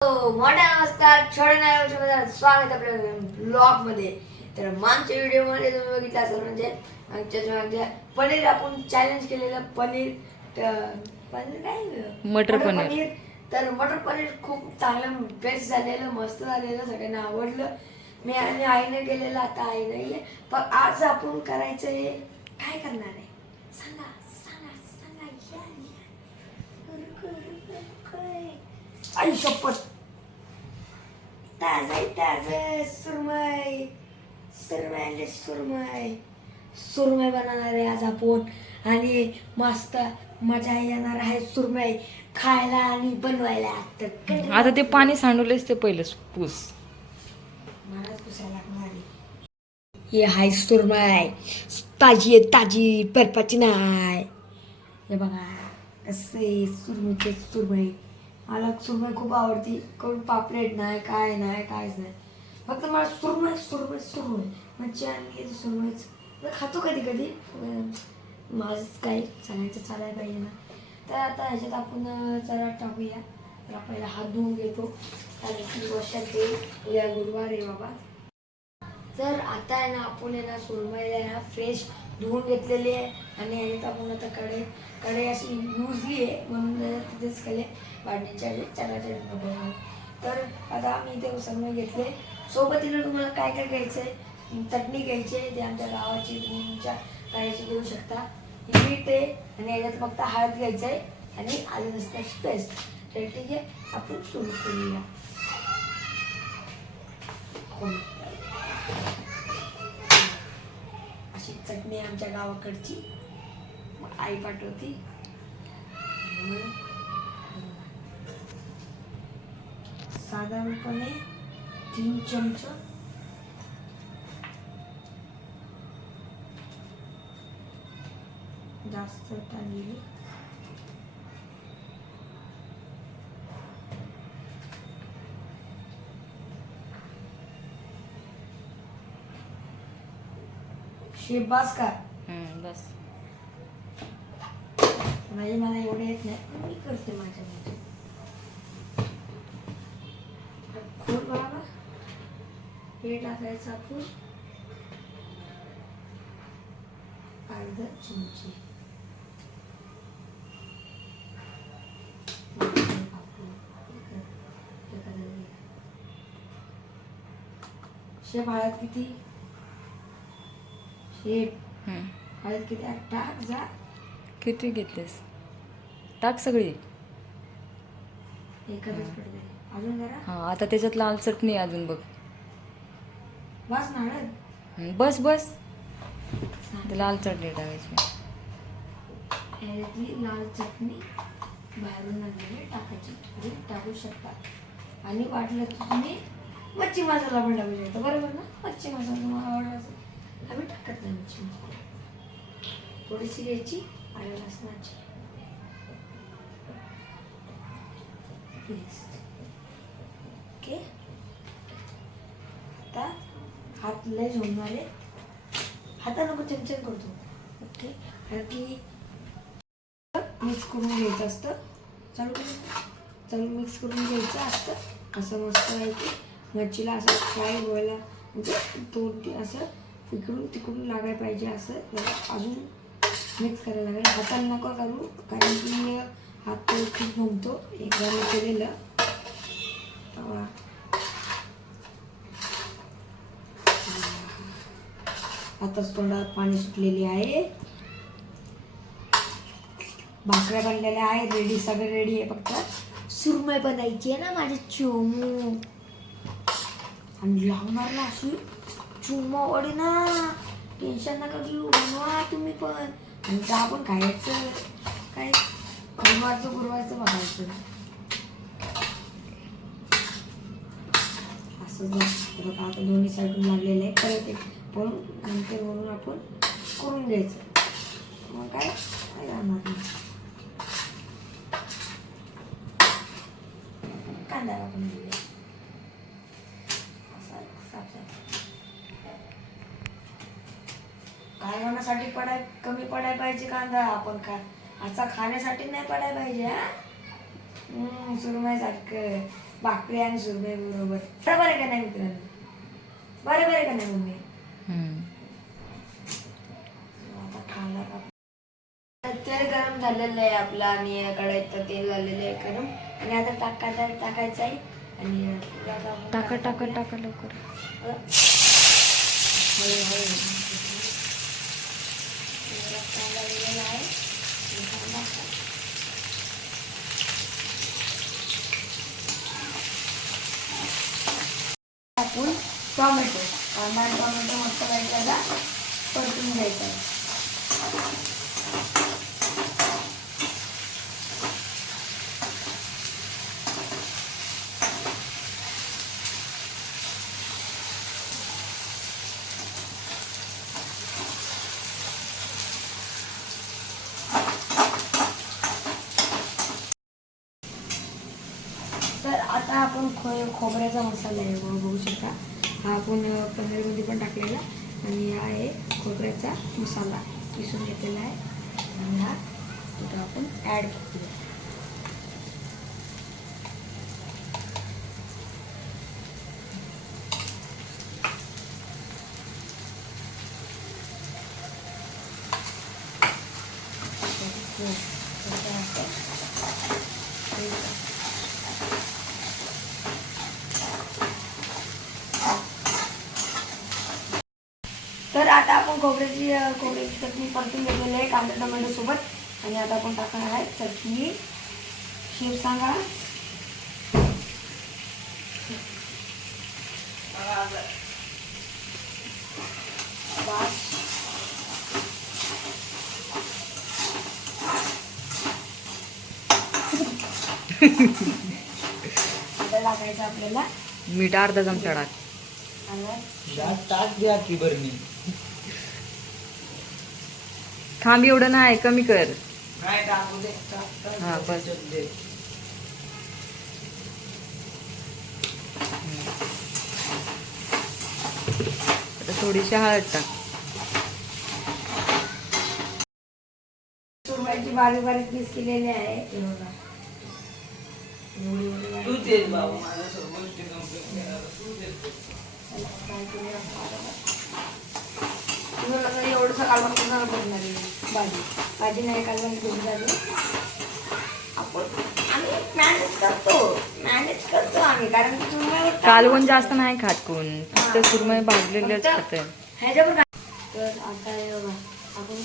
मोठा नमस्कार छोट्या स्वागत आपल्या ब्लॉग मध्ये. तर मागच्या व्हिडिओ मध्ये तुम्ही बघितलं असेल म्हणजे आमच्या पनीर आपण चॅलेंज केलेलं पनीर पनीर काय मटर पनीर. तर मटर पनीर खूप चांगलं बेस्ट झालेलं, मस्त झालेलं, सगळ्यांना आवडलं. मी आणि आईने केलेलं, आता आई नाहीये. पण आज आपण करायचं आहे, काय करणार आहे सांगा सांगा सांगा आई शपथ. ताजं सुरमई सुरमई बनवणार आहे आज आपण. आणि मस्त मजा येणार आहे सुरमई खायला आणि बनवायला. आता ते पाणी सांडवलेच ते पहिलं पूस. मला पुसायला लागणार आहे. हे हाय सुरमई, ताजी आहे, ताजी, बर्फाची नाही. हे बघा कसे सुरमई. मला सुरमई खूप आवडती. कोण पापलेट नाही, काय नाही, काहीच नाही. फक्त मला सुरमई म्हणजे आणि सुरमईच खातो कधी कधी. माझंच काही सगळ्यांचं चालायला पाहिजे ना. तर आता ह्याच्यात आपण जरा टाकूया. तर पहिला हात धुवून घेतो, कारण की वर्षात ते उद्या गुरुवार आहे बाबा. तर आता आहे ना आपण आहे ना सुरमईला आहे ना फ्रेश धुवून घेतलेली आहे. आणि ह्याच्यात आपण आता कढई अशी युजली आहे म्हणून तिथेच केले वाढण्याच्या चणाच्या नको. तर आता आम्ही इथे सुरमई घेतले. सोबतीला तुम्हाला काय काय घ्यायचं आहे, चटणी घ्यायची आहे, ते आमच्या गावाची तुम्ही तुमच्या गावाची घेऊ शकता. ही मीठ आहे आणि याच्यात फक्त हळद घ्यायचं आहे आणि आलं लसणाची पेस्ट. तर ठीक आहे, आपण सुरू करूया. अशी चटणी आमच्या गावाकडची आई पाठवती. साधारणपणे 3 चमचा जास्त टाकली. शेबास का बस. म्हणजे मला एवढे येत नाही, मी करते माझ्या खोल बरोबर. हे टाकायचं आपण अर्धा चमचे. शेप हळद किती, शेप हळद किती टाक जा. किती घेतलेस टाक सगळी. एकच पडले अजून जरा. हा आता त्याच्यात लाल चटणी अजून बघ. बस ना हळद. बस बस. लाल चटणी टाकायची. ह्याची लाल चटणी बाहेरून आणलेली टाकायची, थोडी टाकू शकता. आणि वाटलं की तुम्ही मच्छी मसाला पण टाकू शकता, बरोबर ना. मच्छी मसाला तुम्हाला आवडला असेल, आम्ही टाकत नाही मच्छी मसाला. थोडीशी घ्यायची आणि लसणाची पेस्ट. ओके, आता हात लय झोडणारे, हाता नको चमचम करतो. ओके, कारण की मिक्स करून घ्यायचं असतं. चालू मिक्स करून घ्यायचं असतं. असं मस्त आहे की मच्छीला असं फ्राय व्हायला, म्हणजे तोंडी असं इकडून तिकडून लागायला पाहिजे. असं अजून मिक्स करायला लागेल. हाताला नको करू, कारण की हात खूप घुमतो. एकदा मी केलेलं तेव्हा. आताच तोंडात पाणी सुटलेली आहे. भाकऱ्या बनलेल्या आहे, रेडी, सगळं रेडी आहे. फक्त सुरमई बनायची आहे ना माझी चोमू. आणि लावणार ना अशी चुम्मा वडी ना. टेन्शन नका घेऊ, बनवा तुम्ही पण. आणि का आपण खायचं काय, गुरुवारचं बघायचं असं बघा. आता दोन्ही साईडून लागलेलं आहे. परत एक पण नंतर म्हणून आपण करून घ्यायचं. मग काय राहणार नाही. कांदा आपण काय होण्यासाठी कमी पडायला पाहिजे कांदा. आपण आता खाण्यासाठी नाही पडायला पाहिजे. हा सुरमई सारखं भाकरी आणि सुरमई बरोबर. बरोबर आहे का नाही मित्रांनो? बरोबर आहे का नाही मम्मी? हम्म. आता कांदा काप. तेल गरम झालेलं आहे आपलं आणि कढईत तेल झालेलं आहे गरम आणि आता कांदा टाकायचा आहे आणि आता आपण टाका टाका टाकूया. टाका लवकर. हळूहळू. जरा कांदा दिलेला आहे आणि कांदा टाक. टाकून टोमॅटो कांदा आणि टोमॅटो मस्त त्याला परतून घ्यायचा आहे. तर आता आपण खोबऱ्याचा मसाला आहे बघू शकता. हा आपण पनीरमध्ये पण टाकलेला आणि हा आहे खोबऱ्याचा मसाला किसून घेतलेला आहे आणि हा तिथं आपण ॲड करूया. तर आता आपण खोबऱ्याची चटणी परतून घेतलेली आहे कांदा टोमॅटो सोबत आणि आता आपण टाकणार आहे चटणी. शेफ सांगा. बस. आता टाकायचं आपल्याला मीठ अर्धा चमचा टाक. टाक द्या की बरणी. थांब एवढं नाही कमी कर. नाही टाकू दे. हा, बस. आता थोडीशी हळद टाक. सुरमईची बारीक बारीक पीस केलेली आहे हे बघा. तू तेच बाबू माझ्या सर्व गोष्टी कंप्लीट केल्या तू देतो. एवढं कालवण करणार बघणार भाजी भाजी नाही कालवण घेऊन झाली. आपण आम्ही मॅनेज करतो आम्ही कारण की सुरमईवर कालवण जास्त नाही खात कोण, फक्त सुरमई भाजलेलंच खाते. ह्याच्यावर तर आता हे बघा आपण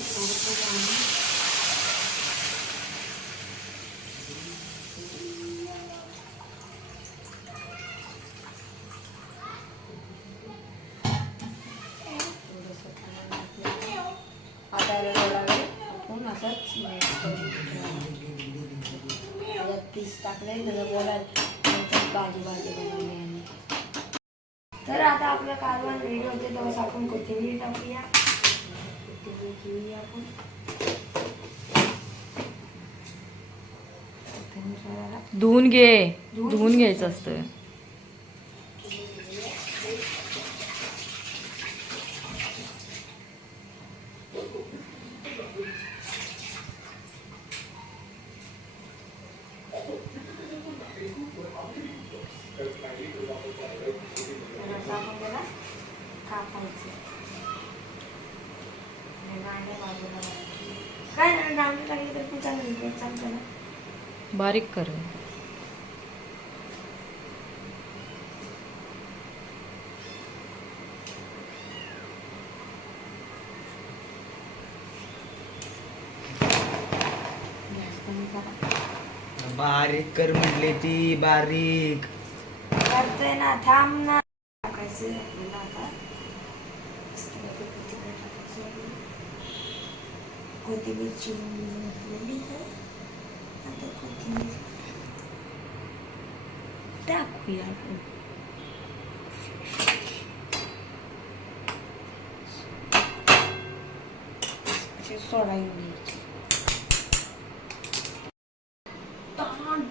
आता थोडा वेळ आपण असंच पीस टाकले त्याला बोलायला भाजी बनवली आणि तर आता आपलं कालवण रेडी होते तेव्हा आपण कोथिंबीर टाकूया. कोथिंबीर घेऊया आपण. धुवून घे, धुवून घ्यायचं असतं. काय नाही डांबी टाकली तर पण चांगलं. बारीक कर. बारीक कर म्हटले ती बारीक करतोय ना थांब ना. टाकायचं आपल्याला आता कोथिंबीर चिरून घातलेली आहे. आता कोथिंबीर टाकूया आपण. सोडायला घ्यायची.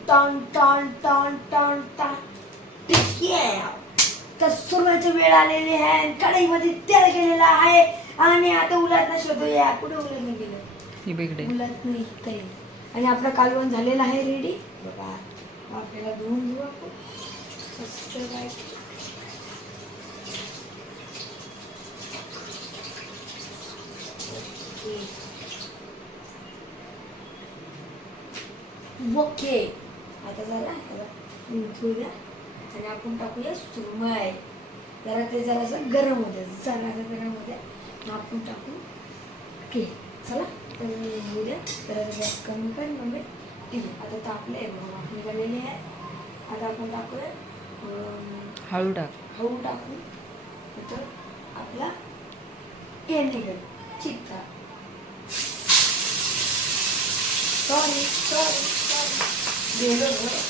टन टन टन टन टन तर सुरमईची वेळ आलेली आहे. कढईमध्ये तेल गेलेलं आहे आणि आता उलटणं शोधूया. कुठे उलटणं गेलं? ही बिघडे उलटणं इथे आणि आपलं कालवण झालेलं आहे रेडी बघा. आपल्याला धुवून घेऊ आपण. सबस्क्राईब ओके आता झाला ठेवूया आणि आपण टाकूया सुरमई जरा ते जरासं गरम होते जरा गरम होते आपण टाकू ओके चला तर उद्या जरा गॅस कमी कर मम्मी ठीक आहे आता तापले मग निघालेले आहे आता आपण टाकूया हळू टाक हळू टाकू तर आपला हे निघेल चित्ता सॉरी सॉरी सॉरी गेलो बरं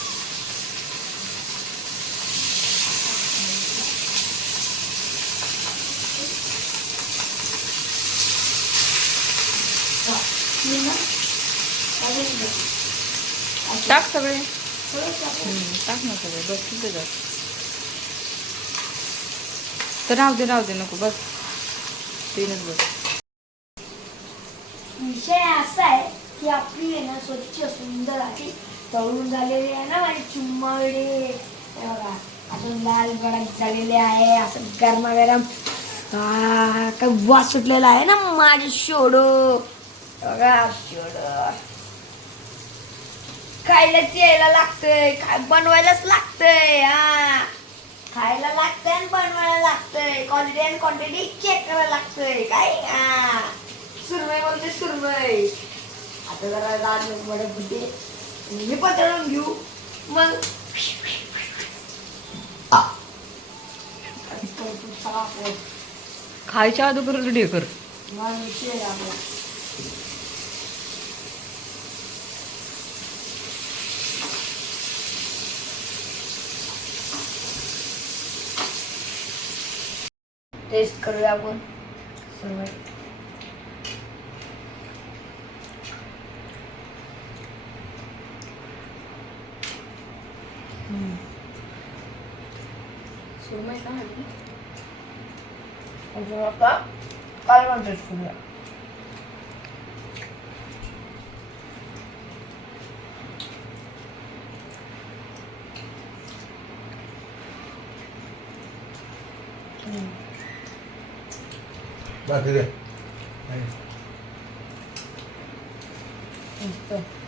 टाक सगळे तर टाक ना सगळे बस तिथे जा तर राहू दे नको बस तीनच बस विषय असा आहे की आपली आहे ना स्वच्छ सुंदर अशी तळून झालेली आहे ना माझी चिम्मडी बघा अजून लाल गडक झालेले आहे असं गरमागरम काय वास सुटलेला आहे ना माझे शोडो बघा शोडो खायलाच यायला लागतंय काय बनवायलाच लागतंय हा खायला लागतंय आणि बनवायला लागतंय क्वालिटी आणि क्वांटिटी चेक करायला लागतंय काय हा सुरमई बोलते सुरमई आता जरा लाल वडे बुद्धी हे पतळून घेऊ मग खायच्या अगोदर रेडी कर विषय आपला टेस्ट करूया आपण सुरमई सुरमई का अजून आता कालवण टेस्ट करूया बाकी दे मस्त